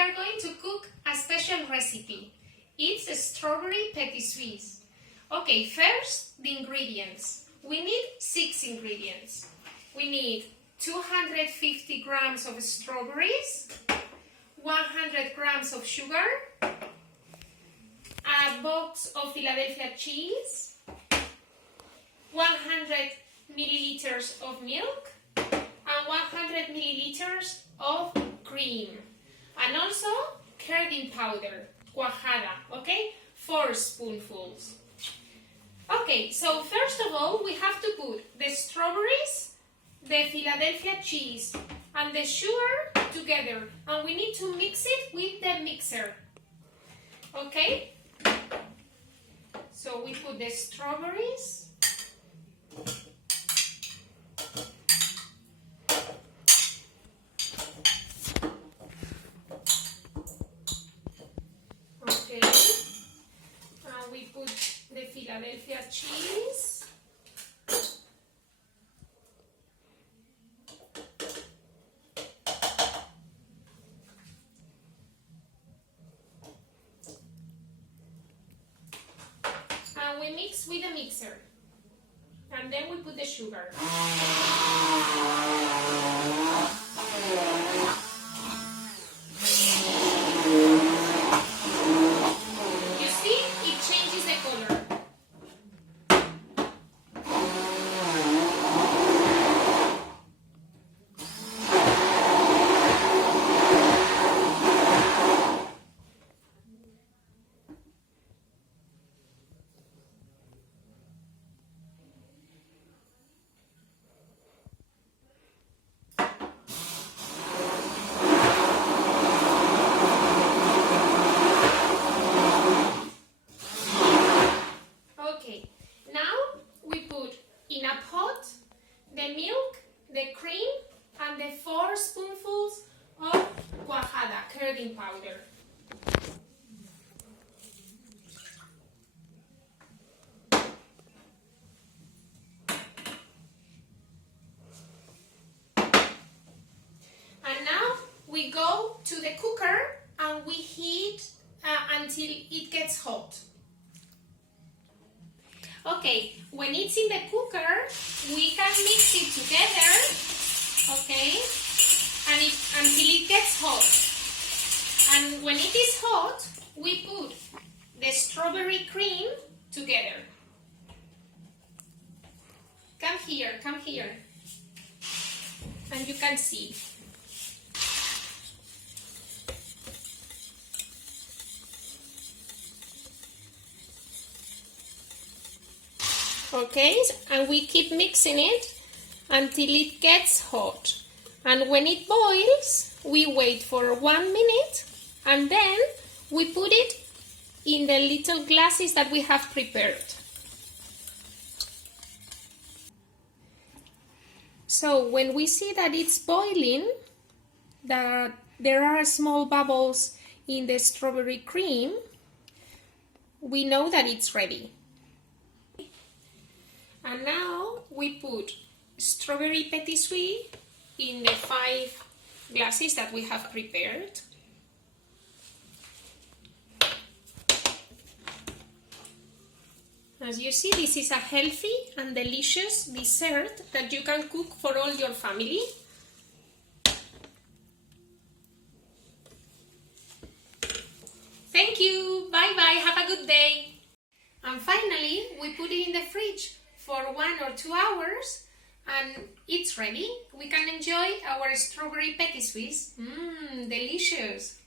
are going to cook a special recipe. It's a strawberry petit suisse. Okay, first the ingredients. We need 6 ingredients. We need 250 grams of strawberries, 100 grams of sugar, a box of Philadelphia cheese, 100 milliliters of milk, and 100 milliliters of cream. And also curding powder, cuajada, okay? 4 spoonfuls. Okay, so first of all, we have to put the strawberries, the Philadelphia cheese, and the sugar together. And we need to mix it with the mixer. Okay? So we put the strawberries. Okay. And we put the Philadelphia cheese. And we mix with the mixer. And then we put the sugar. You see, it changes the color. In a pot, the milk, the cream, and the 4 spoonfuls of cuajada, curding powder. And now we go to the cooker and we heat until it gets hot. Okay, when it's in the cooker, we can mix it together, okay, and until it gets hot. And when it is hot, we put the strawberry cream together. Come here, and you can see. Okay, and we keep mixing it until it gets hot. And when it boils, we wait for 1 minute and then we put it in the little glasses that we have prepared. So when we see that it's boiling, that there are small bubbles in the strawberry cream, we know that it's ready. And now we put strawberry petit suisse in the 5 glasses that we have prepared. As you see, this is a healthy and delicious dessert that you can cook for all your family. Thank you. Bye bye. Have a good day. And finally, we put it in the fridge for 1 or 2 hours and it's ready. We can enjoy our strawberry petit suisse. Delicious!